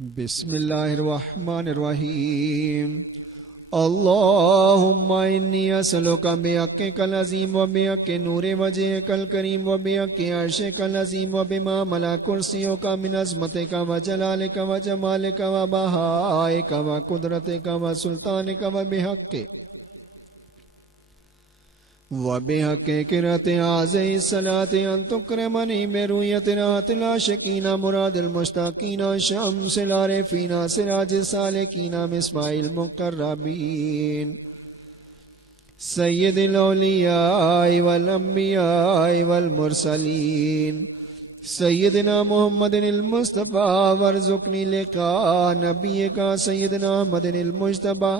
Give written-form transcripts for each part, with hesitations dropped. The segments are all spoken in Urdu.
بسم الله الرحمن الرحيم. اللهم إني أسألك بحقك العظيم وبحق نور وجهك الكريم وبحق عرشك العظيم وبما ملا كرسيك من عظمتك وجلالك وجمالك وبهائك وقدرتك وسلطانك وبحق قرأت هذه الصلاة أن تكرمني برؤية راحة العاشقين مراد المشتاقين شمس العارفين سراج السالكين مصباح المقربين سيد الأولياء والأنبياء والمرسلين سيدنا محمد المصطفى وارزقني لقاء نبيك سيدنا محمد المجتبى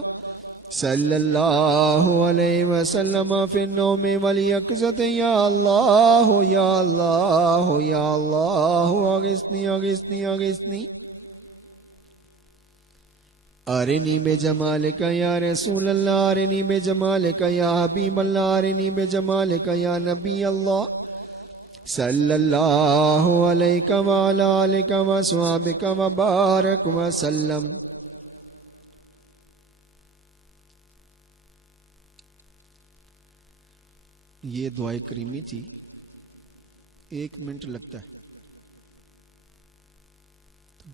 صلی اللہ علیہ وسلم فی النوم والیقظۃ یا اللہ یا اللہ یا اللہ اغثنی اغثنی اغثنی ارنی بجمالک یا رسول اللہ ارنی بجمالک یا حبیب اللہ ارنی بجمالک یا نبی اللہ صلی اللہ علیہ وعلی آلک وصحبک وبارک وسلم. یہ دعائے کریمی تھی. 1 منٹ لگتا ہے،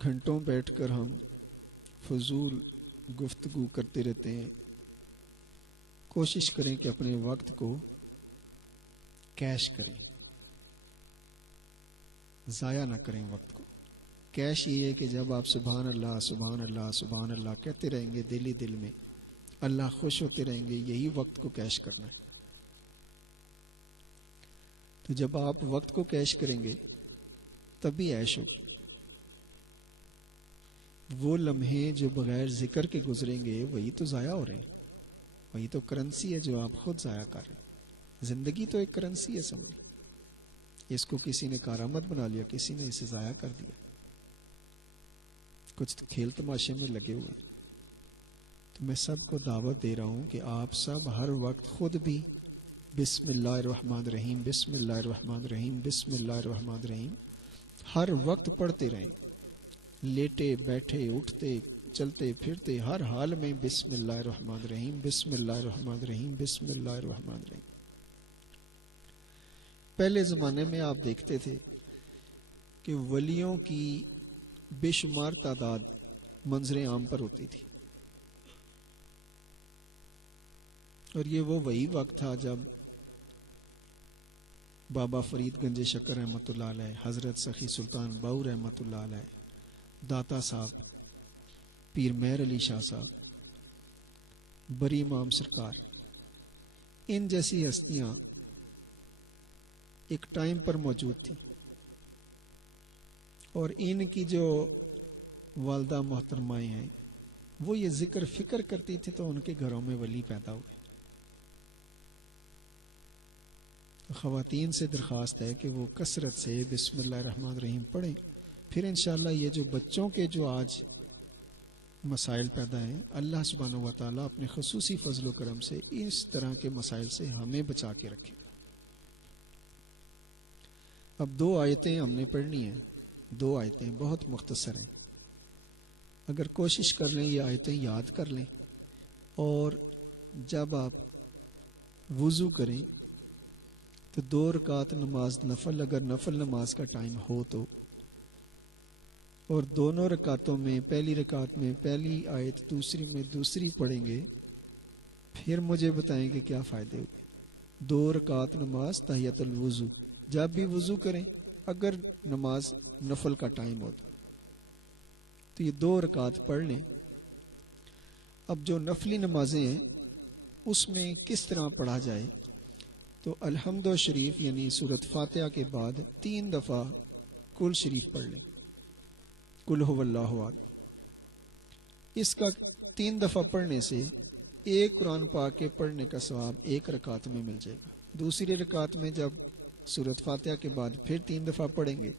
گھنٹوں بیٹھ کر ہم فضول گفتگو کرتے رہتے ہیں. کوشش کریں کہ اپنے وقت کو کیش کریں، ضائع نہ کریں وقت کو. کیش یہ ہے کہ جب آپ سبحان اللہ سبحان اللہ سبحان اللہ کہتے رہیں گے دل ہی دل میں، اللہ خوش ہوتے رہیں گے، یہی وقت کو کیش کرنا ہے. تو جب آپ وقت کو کیش کریں گے تبھی عیش ہوگی. وہ لمحے جو بغیر ذکر کے گزریں گے وہی تو ضائع ہو رہے ہیں، وہی تو کرنسی ہے جو آپ خود ضائع کر رہے ہیں. زندگی تو ایک کرنسی ہے، سمجھ. اس کو کسی نے کارآمد بنا لیا، کسی نے اسے ضائع کر دیا. کچھ کھیل تماشے میں لگے ہوئے. تو میں سب کو دعوت دے رہا ہوں کہ آپ سب ہر وقت خود بھی بسم اللہ الرحمن الرحیم بسم اللہ الرحمن الرحیم بسم اللہ الرحمن الرحیم ہر وقت پڑھتے رہیں. لیٹے بیٹھے اٹھتے چلتے پھرتے ہر حال میں بسم اللہ الرحمن الرحیم بسم اللہ الرحمن الرحیم بسم اللہ الرحمن الرحیم. پہلے زمانے میں آپ دیکھتے تھے کہ ولیوں کی بے شمار تعداد منظر عام پر ہوتی تھی، اور یہ وہی وقت تھا جب بابا فرید گنج شکر رحمۃ اللہ علیہ، حضرت سخی سلطان باؤ رحمۃ اللہ علیہ، داتا صاحب، پیر مہر علی شاہ صاحب، بری امام سرکار، ان جیسی ہستیاں ایک ٹائم پر موجود تھیں. اور ان کی جو والدہ محترمائیں ہیں وہ یہ ذکر فکر کرتی تھی تو ان کے گھروں میں ولی پیدا ہوئے. خواتین سے درخواست ہے کہ وہ کثرت سے بسم اللہ الرحمن الرحیم پڑھیں. پھر انشاءاللہ یہ جو بچوں کے جو آج مسائل پیدا ہیں، اللہ سبحانہ و تعالیٰ اپنے خصوصی فضل و کرم سے اس طرح کے مسائل سے ہمیں بچا کے رکھے گا. اب 2 آیتیں ہم نے پڑھنی ہیں. 2 آیتیں بہت مختصر ہیں. اگر کوشش کر لیں یہ آیتیں یاد کر لیں، اور جب آپ وضو کریں تو 2 رکعت نماز نفل، اگر نفل نماز کا ٹائم ہو تو، اور دونوں رکعتوں میں پہلی رکعت میں پہلی آیت دوسری میں دوسری پڑھیں گے. پھر مجھے بتائیں کہ کیا فائدے ہوئے. 2 رکعت نماز تحیۃ الوضو، جب بھی وضو کریں اگر نماز نفل کا ٹائم ہو تو یہ 2 رکعت پڑھ لیں. اب جو نفلی نمازیں ہیں اس میں کس طرح پڑھا جائے، تو الحمد شریف یعنی سورۃ فاتحہ کے بعد 3 دفعہ کل شریف پڑھ لیں، قل هو اللہ احد. اس کا 3 دفعہ پڑھنے سے ایک قرآن پاک کے پڑھنے کا ثواب 1 رکعت میں مل جائے گا. دوسری رکعت میں جب سورۃ فاتحہ کے بعد پھر 3 دفعہ پڑھیں گے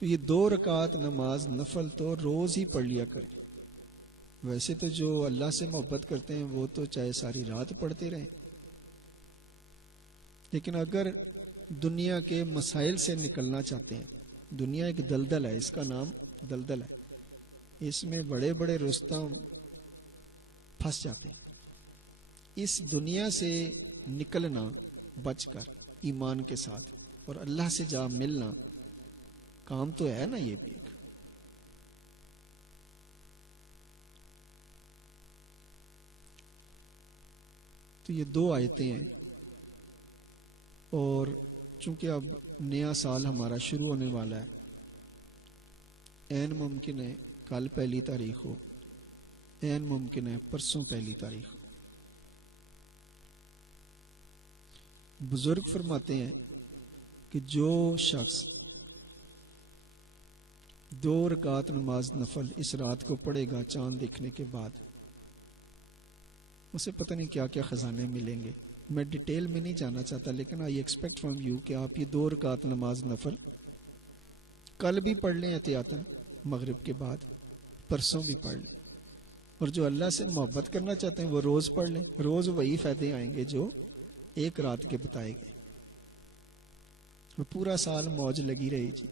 تو یہ 2 رکعت نماز نفل تو روز ہی پڑھ لیا کریں. ویسے تو جو اللہ سے محبت کرتے ہیں وہ تو چاہے ساری رات پڑھتے رہیں، لیکن اگر دنیا کے مسائل سے نکلنا چاہتے ہیں دنیا ایک دلدل ہے، اس کا نام دلدل ہے، اس میں بڑے بڑے رستم پھنس جاتے ہیں۔ اس دنیا سے نکلنا بچ کر ایمان کے ساتھ اور اللہ سے جا ملنا کام تو ہے نا، یہ بھی ایک۔ تو یہ 2 آیتیں ہیں، اور چونکہ اب نیا سال ہمارا شروع ہونے والا ہے، عین ممکن ہے کل 1 تاریخ ہو، عین ممکن ہے پرسوں 1 تاریخ ہو۔ بزرگ فرماتے ہیں کہ جو شخص 2 رکعت نماز نفل اس رات کو پڑھے گا چاند دیکھنے کے بعد، اسے پتہ نہیں کیا کیا خزانے ملیں گے۔ میں ڈیٹیل میں نہیں جانا چاہتا، لیکن آئی ایکسپیکٹ فرام یو کہ آپ یہ 2 رکعت نماز نفل کل بھی پڑھ لیں احتیاطاً مغرب کے بعد، پرسوں بھی پڑھ لیں، اور جو اللہ سے محبت کرنا چاہتے ہیں وہ روز پڑھ لیں۔ روز وہی فائدے آئیں گے جو 1 رات کے بتائے گئے، اور پورا سال موج لگی رہی جی۔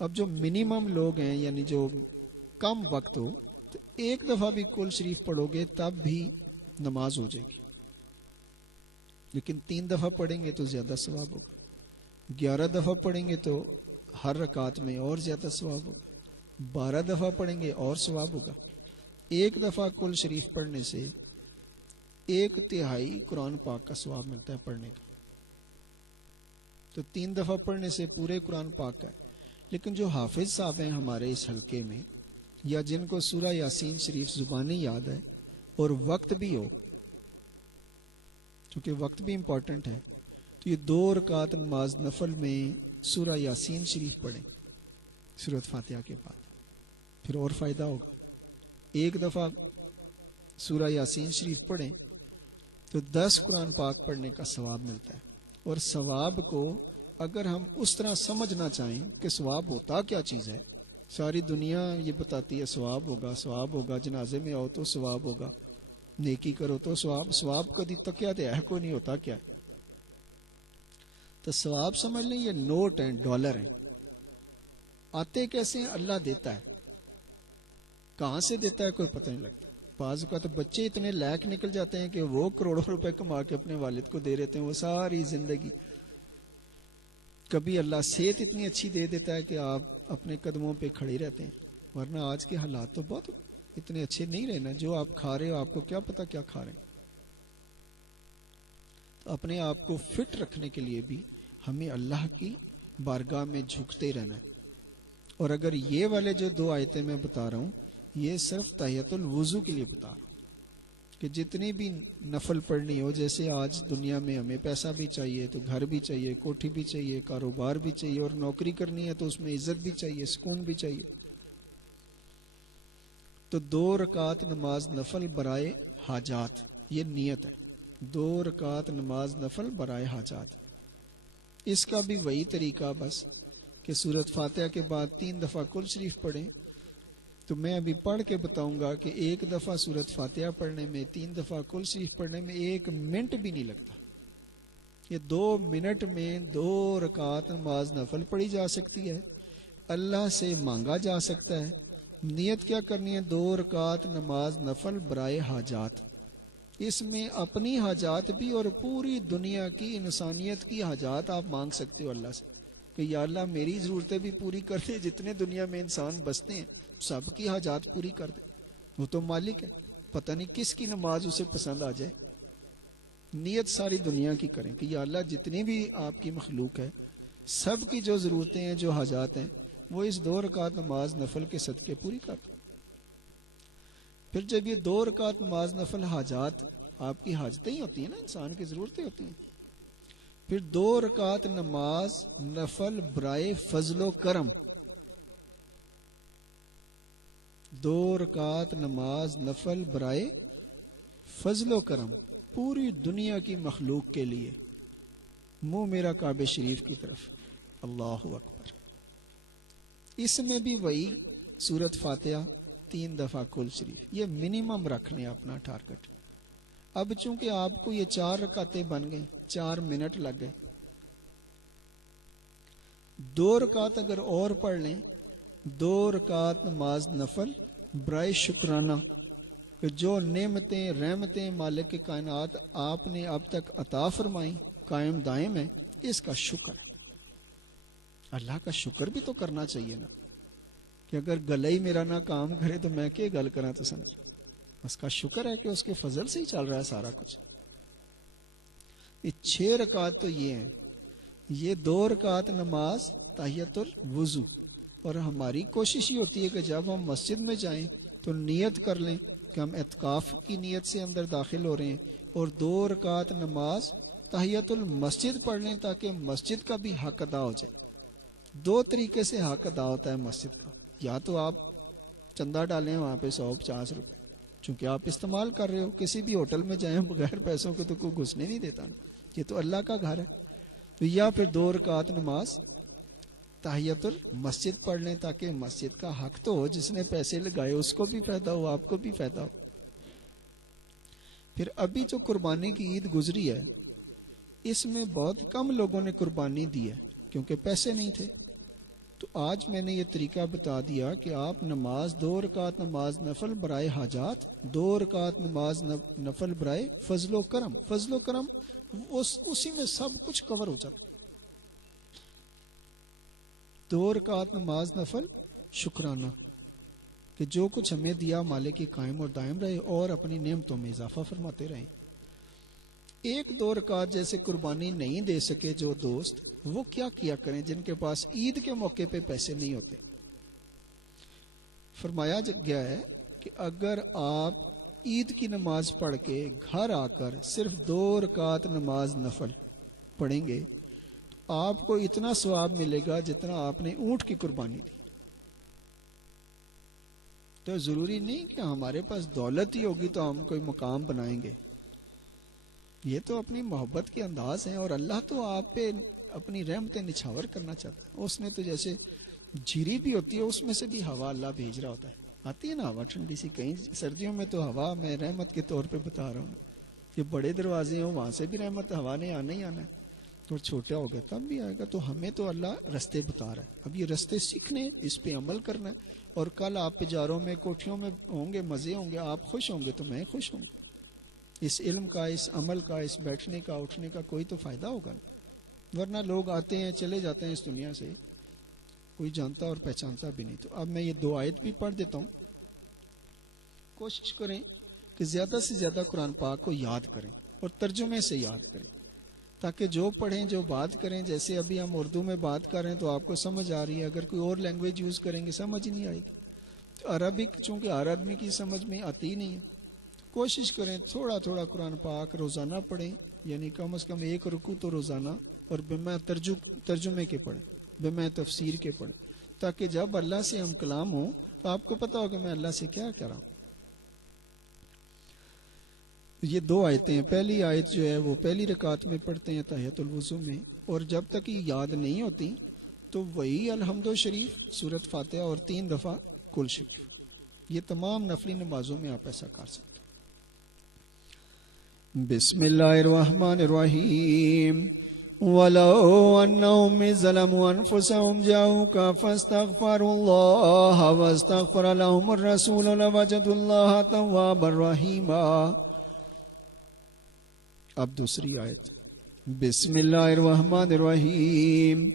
اب جو منیمم لوگ ہیں، یعنی جو کم وقت ہو، تو 1 دفعہ بھی کل شریف پڑھو گے تب بھی نماز ہو جائے گی، لیکن 3 دفعہ پڑھیں گے تو زیادہ ثواب ہوگا، 11 دفعہ پڑھیں گے تو ہر رکعت میں اور زیادہ ثواب ہوگا، 12 دفعہ پڑھیں گے اور ثواب ہوگا۔ 1 دفعہ کل شریف پڑھنے سے 1/3 قرآن پاک کا ثواب ملتا ہے پڑھنے کا، تو 3 دفعہ پڑھنے سے پورے قرآن پاک کا ہے۔ لیکن جو حافظ صاحب ہیں ہمارے اس حلقے میں، یا جن کو سورہ یاسین شریف زبانی یاد ہے اور وقت بھی ہو، کیونکہ وقت بھی امپورٹنٹ ہے، تو یہ 2 رکعت نماز نفل میں سورہ یاسین شریف پڑھیں سورۃ فاتحہ کے بعد، پھر اور فائدہ ہوگا۔ 1 دفعہ سورہ یاسین شریف پڑھیں تو 10 قرآن پاک پڑھنے کا ثواب ملتا ہے۔ اور ثواب کو اگر ہم اس طرح سمجھنا چاہیں کہ ثواب ہوتا کیا چیز ہے، ساری دنیا یہ بتاتی ہے ثواب ہوگا، ثواب ہوگا، جنازے میں آؤ تو ثواب ہوگا، نیکی کرو تو ثواب، ثواب کدی تکیا تو ہے کوئی نہیں، ہوتا کیا ہے؟ تو ثواب سمجھ لیں یہ نوٹ ہیں، ڈالر ہیں، آتے کیسے ہیں؟ اللہ دیتا ہے، کہاں سے دیتا ہے کوئی پتہ نہیں لگتا۔ بعض اوقات تو بچے اتنے لائق نکل جاتے ہیں کہ وہ کروڑوں روپے کما کے اپنے والد کو دے رہتے ہیں، وہ ساری زندگی۔ کبھی اللہ صحت اتنی اچھی دے دیتا ہے کہ آپ اپنے قدموں پہ کھڑے رہتے ہیں، ورنہ آج کے حالات تو بہت اتنے اچھے نہیں رہنا۔ جو آپ کھا رہے ہو آپ کو کیا پتا کیا کھا رہے ہیں۔ تو اپنے آپ کو فٹ رکھنے کے لیے بھی ہمیں اللہ کی بارگاہ میں جھکتے رہنا ہے۔ اور اگر یہ والے جو 2 آیتیں میں بتا رہا ہوں، یہ صرف تحیۃ الوضو کے لیے بتا رہا ہوں کہ جتنی بھی نفل پڑھنی ہو، جیسے آج دنیا میں ہمیں پیسہ بھی چاہیے تو گھر بھی چاہیے، کوٹھی بھی چاہیے، کاروبار بھی چاہیے، اور نوکری کرنی ہے تو اس میں عزت بھی چاہیے، سکون بھی چاہیے، تو 2 رکعت نماز نفل برائے حاجات، یہ نیت ہے، 2 رکعت نماز نفل برائے حاجات۔ اس کا بھی وہی طریقہ، بس کہ سورۃ فاتحہ کے بعد 3 دفعہ کل شریف پڑھیں۔ تو میں ابھی پڑھ کے بتاؤں گا کہ 1 دفعہ سورۃ فاتحہ پڑھنے میں، 3 دفعہ کل شریف پڑھنے میں 1 منٹ بھی نہیں لگتا۔ یہ 2 منٹ میں 2 رکعت نماز نفل پڑھی جا سکتی ہے، اللہ سے مانگا جا سکتا ہے۔ نیت کیا کرنی ہے؟ 2 رکعت نماز نفل برائے حاجات، اس میں اپنی حاجات بھی اور پوری دنیا کی، انسانیت کی حاجات آپ مانگ سکتے ہو اللہ سے، کہ یا اللہ میری ضرورتیں بھی پوری کر دے، جتنے دنیا میں انسان بستے ہیں سب کی حاجات پوری کر دے، وہ تو مالک ہے، پتہ نہیں کس کی نماز اسے پسند آ جائے۔ نیت ساری دنیا کی کریں کہ یا اللہ جتنی بھی آپ کی مخلوق ہے، سب کی جو ضرورتیں ہیں، جو حاجات ہیں، وہ اس 2 رکعت نماز نفل کے صدقے پوری کر دیں۔ پھر جب یہ 2 رکعت نماز نفل حاجات، آپ کی حاجتیں ہی ہوتی ہیں نا، انسان کی ضرورتیں ہوتی ہیں، پھر 2 رکعت نماز نفل برائے فضل و کرم، 2 رکعت نماز نفل برائے فضل و کرم، پوری دنیا کی مخلوق کے لیے، منہ میرا کعبہ شریف کی طرف، اللہ اکبر۔ اس میں بھی وہی سورۃ فاتحہ 3 دفعہ کل شریف، یہ منیمم رکھ لیں اپنا ٹارگٹ۔ اب چونکہ آپ کو یہ 4 رکعتیں بن گئیں، 4 منٹ لگ گئے، 2 رکعت اگر اور پڑھ لیں، 2 رکعت نماز نفل برائے شکرانہ کہ جو نعمتیں رحمتیں مالک کائنات آپ نے اب تک عطا فرمائیں قائم دائم ہے، اس کا شکر ہے۔ اللہ کا شکر بھی تو کرنا چاہیے نا، کہ اگر گلہ ہی میرا نہ کام کرے تو میں کیا گل کرا تو سمجھ۔ اس کا شکر ہے کہ اس کے فضل سے ہی چل رہا ہے سارا کچھ۔ یہ 6 رکعت تو یہ ہیں، یہ 2 رکعت نماز تحیت الوضو، اور ہماری کوشش یہ ہوتی ہے کہ جب ہم مسجد میں جائیں تو نیت کر لیں کہ ہم اعتکاف کی نیت سے اندر داخل ہو رہے ہیں، اور 2 رکعت نماز تحیت المسجد پڑھ لیں تاکہ مسجد کا بھی حق ادا ہو جائے۔ 2 طریقے سے حق ادا ہوتا ہے مسجد کا، یا تو آپ چندہ ڈالیں وہاں پہ 150 روپے، چونکہ آپ استعمال کر رہے ہو، کسی بھی ہوٹل میں جائیں بغیر پیسوں کے تو کوئی گھسنے نہیں دیتا نا، یہ تو اللہ کا گھر ہے، تو یا پھر 2 رکعت نماز تحیت المسجد پڑھ لیں تاکہ مسجد کا حق تو ہو، جس نے پیسے لگائے اس کو بھی فائدہ ہو، آپ کو بھی فائدہ ہو۔ پھر ابھی جو قربانی کی عید گزری ہے، اس میں بہت کم لوگوں نے قربانی دی ہے کیونکہ پیسے نہیں تھے، تو آج میں نے یہ طریقہ بتا دیا کہ آپ نماز 2 رکعت نماز نفل برائے حاجات، 2 رکعت نماز نفل برائے فضل و کرم، فضل و کرم اسی میں سب کچھ کور ہو جاتا۔ 2 رکعت نماز نفل شکرانہ کہ جو کچھ ہمیں دیا مالک کی قائم اور دائم رہے اور اپنی نعمتوں میں اضافہ فرماتے رہیں۔ 1-2 رکعت جیسے قربانی نہیں دے سکے جو دوست، وہ کیا کیا کریں جن کے پاس عید کے موقع پہ پیسے نہیں ہوتے؟ فرمایا گیا ہے کہ اگر آپ عید کی نماز پڑھ کے گھر آ کر صرف 2 رکعت نماز نفل پڑھیں گے تو آپ کو اتنا ثواب ملے گا جتنا آپ نے اونٹ کی قربانی دی۔ تو ضروری نہیں کہ ہمارے پاس دولت ہی ہوگی تو ہم کوئی مقام بنائیں گے، یہ تو اپنی محبت کے انداز ہیں، اور اللہ تو آپ پہ اپنی رحمتیں نچھاور کرنا چاہتا ہے۔ اس نے تو جیسے جھیری بھی ہوتی ہے اس میں سے بھی ہوا اللہ بھیج رہا ہوتا ہے، آتی ہے نا ہوا ٹھنڈی سی، کہیں سردیوں میں تو ہوا میں رحمت کے طور پہ بتا رہا ہوں کہ بڑے دروازے ہوں وہاں سے بھی رحمت ہوا نے آنا ہی آنا ہے، اور چھوٹا ہو گیا تب بھی آئے گا۔ تو ہمیں تو اللہ رستے بتا رہا ہے، اب یہ رستے سیکھنے، اس پہ عمل کرنا ہے، اور کل آپ پجاروں میں کوٹھیوں میں ہوں گے، مزے ہوں گے، آپ خوش ہوں گے تو میں خوش ہوں گا۔ اس علم کا، اس عمل کا، اس بیٹھنے کا اٹھنے کا کوئی تو فائدہ ہوگا نا، ورنہ لوگ آتے ہیں چلے جاتے ہیں اس دنیا سے، کوئی جانتا اور پہچانتا بھی نہیں۔ تو اب میں یہ 2 آیت بھی پڑھ دیتا ہوں۔ کوشش کریں کہ زیادہ سے زیادہ قرآن پاک کو یاد کریں اور ترجمے سے یاد کریں، تاکہ جو پڑھیں، جو بات کریں، جیسے ابھی ہم اردو میں بات کر رہے ہیں تو آپ کو سمجھ آ رہی ہے، اگر کوئی اور لینگویج یوز کریں گے سمجھ ہی نہیں آئے گی۔ تو عربک چونکہ ہر آدمی کی سمجھ میں آتی نہیں ہے، تو کوشش کریں تھوڑا تھوڑا قرآن پاک روزانہ پڑھیں، یعنی کم از کم 1 رکوع تو روزانہ، اور بما ترجمے کے پڑھیں، بما تفسیر کے پڑھیں، تاکہ جب اللہ سے ہم کلام ہوں تو آپ کو پتہ ہو کہ میں اللہ سے کیا کر رہا ہوں۔ یہ 2 آیتیں ہیں، پہلی آیت جو ہے وہ پہلی رکعت میں پڑھتے ہیں تحیت الوضو میں، اور جب تک یہ یاد نہیں ہوتی تو وہی الحمد شریف، سورۃ فاتحہ اور 3 دفعہ کل شریف، یہ تمام نفلی نمازوں میں آپ ایسا کر سکتے ہیں۔ بسم اللہ الرحمن الرحیم۔ وَلَوْ أَنَّهُمْ ظَلَمُوا أَنفُسَهُمْ جَاءُوكَ فَاسْتَغْفَرُوا اللَّهَ وَاسْتَغْفَرَ لَهُمُ الرَّسُولُ لَوَجَدُوا اللَّهَ تَوَّابًا رَحِيمًا۔ اب دوسری آیت، بسم اللہ الرحمن الرحیم۔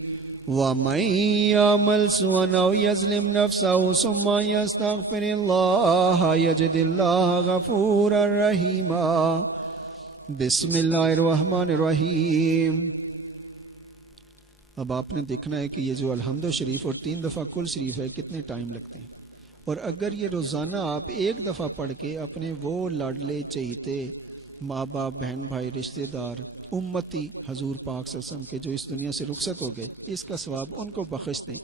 وَمَن يَعْمَلْ سُوءًا أَوْ يَظْلِمْ نَفْسَهُ ثُمَّ يَسْتَغْفِرِ اللَّهَ يَجِدِ اللَّهَ غَفُورًا رَحِيمًا۔ بسم اللہ الرحمن الرحیم۔ اب آپ نے دیکھنا ہے کہ یہ جو الحمد شریف اور 3 دفعہ کل شریف ہے کتنے ٹائم لگتے ہیں، اور اگر یہ روزانہ آپ 1 دفعہ پڑھ کے اپنے وہ لاڈلے چہیتے ماں باپ، بہن بھائی، رشتہ دار، امتی حضور پاک صلی اللہ علیہ وسلم کے جو اس دنیا سے رخصت ہو گئے، اس کا ثواب ان کو بخش دیں،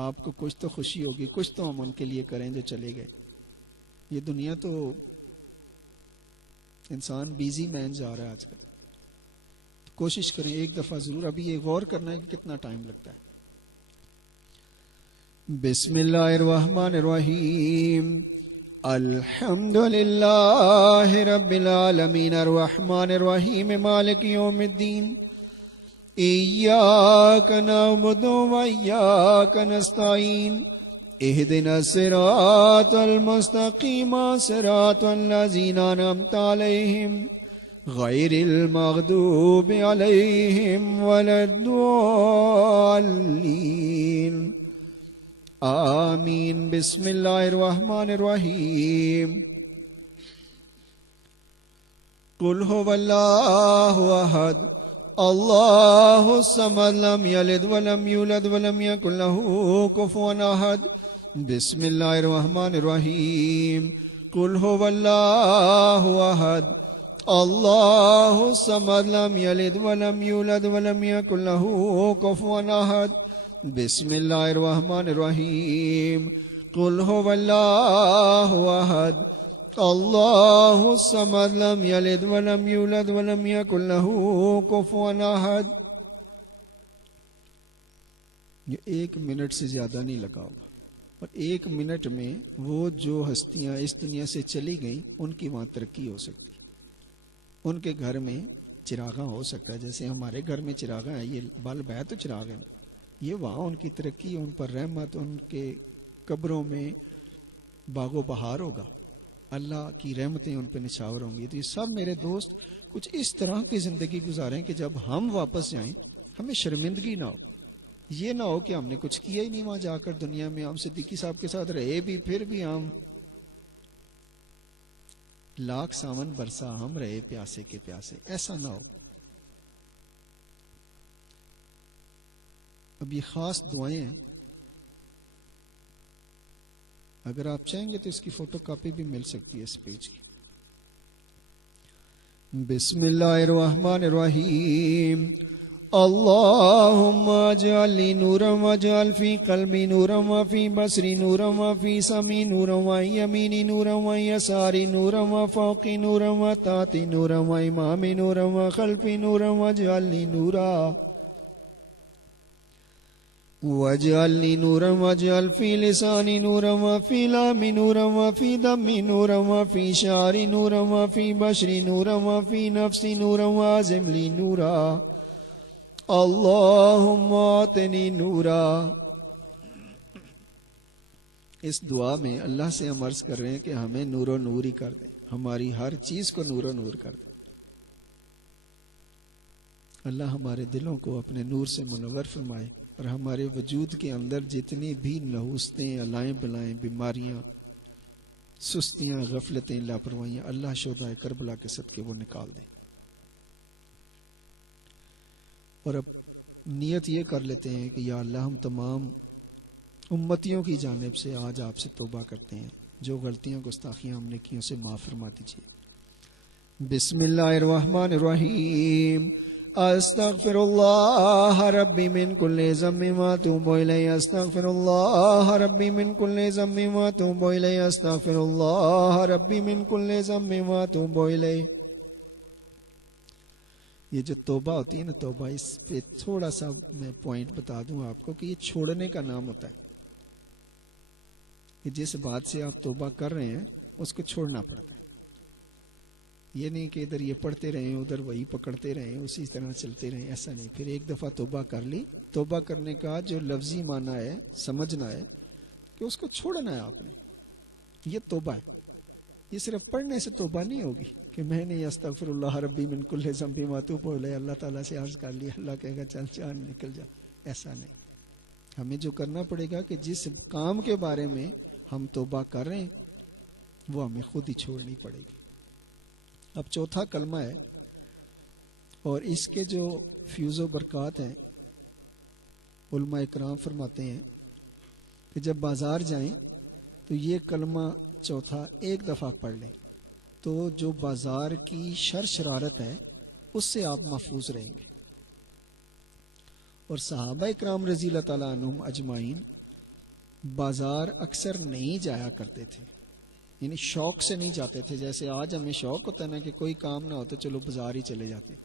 آپ کو کچھ تو خوشی ہوگی، کچھ تو ہم ان کے لیے کریں جو چلے گئے۔ یہ دنیا تو انسان بیزی مین جا رہا ہے آج کل، کوشش کریں 1 دفعہ ضرور۔ ابھی یہ غور کرنا ہے کہ کتنا ٹائم لگتا ہے۔ بسم اللہ الرحمن الرحیم۔ الحمد للہ رب العالمین الرحمن الرحیم مالک یوم الدین إياك نعبد وإياك نستعين اهدنا الصراط المستقيم صراط الذين أنعمت عليهم غير المغضوب عليهم ولا الضالين آمين. بسم الله الرحمن الرحيم. قل هو الله أحد الله الصمد لم يلد ولم يولد ولم يكن له كفوا أحد. بسم الله الرحمن الرحيم. قل هو الله أحد الله الصمد لم يلد ولم يولد ولم يكن له كفوا أحد. بسم الله الرحمن الرحيم. قل هو الله أحد الله الصمد لم يلد ولم يولد ولم يكن له كفوا أحد. یہ 1 منٹ سے زیادہ نہیں لگا ہوگا، اور 1 منٹ میں وہ جو ہستیاں اس دنیا سے چلی گئیں ان کی وہاں ترقی ہو سکتی، ان کے گھر میں چراغاں ہو سکتا ہے، جیسے ہمارے گھر میں چراغاں ہیں، یہ بلب ہے تو چراغ ہیں، یہ وہاں ان کی ترقی، ان پر رحمت، ان کے قبروں میں باغ و بہار ہوگا، اللہ کی رحمتیں ان پہ نچھاور ہوں گی. تو یہ سب میرے دوست کچھ اس طرح کی زندگی گزاریں کہ جب ہم واپس جائیں ہمیں شرمندگی نہ ہو. یہ نہ ہو کہ ہم نے کچھ کیا ہی نہیں وہاں جا کر دنیا میں، ہم صدیقی صاحب کے ساتھ رہے بھی، پھر بھی ہم لاکھ ساون برسا ہم رہے پیاسے کے پیاسے، ایسا نہ ہو. اب یہ خاص دعائیں ہیں، اگر آپ چاہیں گے تو اس کی فوٹو کاپی بھی مل سکتی ہے اس پیج کی. بسم اللہ الرحمن الرحیم. اللہم اجعل لی نورا واجعل فی قلبی نورا وفی بصری نورا وفی سمعی نورا وعن یمینی نورا وعن یساری نورا وفوقی نورا وتحتی نورا وامامی نورا وخلفی نورا واجعل لی نورا واجعل لی نورا واجعل فی لسانی نورا وفی لامی نورا وفی دمی نورا وفی شعری نورا وفی بشری نورا وفی نفسی نورا وعظم لی نورا اللہم آتنی نورا. اس دعا میں اللہ سے ہم عرض کر رہے ہیں کہ ہمیں نور و نور ہی کر دے، ہماری ہر چیز کو نور و نور کر دے. اللہ ہمارے دلوں کو اپنے نور سے منور فرمائے، اور ہمارے وجود کے اندر جتنی بھی نحوستیں، علائیں بلائیں، بیماریاں، سستیاں، غفلتیں، لاپرواہیاں، اللہ شہدائے کربلا کے صدقے وہ نکال دے. اور اب نیت یہ کر لیتے ہیں کہ یا اللہ ہم تمام امتیوں کی جانب سے آج آپ سے توبہ کرتے ہیں، جو غلطیاں گستاخیاں ہم نے کی ان سے معاف فرما دیجیے. بسم اللہ الرحمن الرحیم. استغفر اللہ ربی من کل ذنب واتوب الیہ استغفر اللہ ربی من کل ذنب واتوب الیہ استغفر اللہ ربی من کل ذنب واتوب الیہ. یہ جو توبہ ہوتی ہے نا، توبہ، اس پہ تھوڑا سا میں پوائنٹ بتا دوں آپ کو کہ یہ چھوڑنے کا نام ہوتا ہے، کہ جس بات سے آپ توبہ کر رہے ہیں اس کو چھوڑنا پڑتا ہے. یہ نہیں کہ ادھر یہ پڑھتے رہیں ادھر وہی پکڑتے رہیں اسی طرح چلتے رہیں، ایسا نہیں. پھر ایک دفعہ توبہ کر لی، توبہ کرنے کا جو لفظی معنی ہے سمجھنا ہے کہ اس کو چھوڑنا ہے آپ نے، یہ توبہ ہے. یہ صرف پڑھنے سے توبہ نہیں ہوگی کہ میں نے استغفر اللہ ربی من کل ذنب واتوب الیہ اللہ تعالیٰ سے عرض کر لیا، اللہ کہے گا چل چاند نکل جا، ایسا نہیں. ہمیں جو کرنا پڑے گا کہ جس کام کے بارے میں ہم توبہ کر رہے ہیں وہ ہمیں خود ہی چھوڑنی پڑے گی. اب چوتھا کلمہ ہے، اور اس کے جو فیوز و برکات ہیں علماء اکرام فرماتے ہیں کہ جب بازار جائیں تو یہ کلمہ چوتھا ایک دفعہ پڑھ لیں تو جو بازار کی شر شرارت ہے اس سے آپ محفوظ رہیں گے. اور صحابہ اکرام رضی اللہ تعالیٰ عنہم اجمعین بازار اکثر نہیں جایا کرتے تھے، یعنی شوق سے نہیں جاتے تھے. جیسے آج ہمیں شوق ہوتا ہے نا کہ کوئی کام نہ ہو تو چلو بازار ہی چلے جاتے ہیں،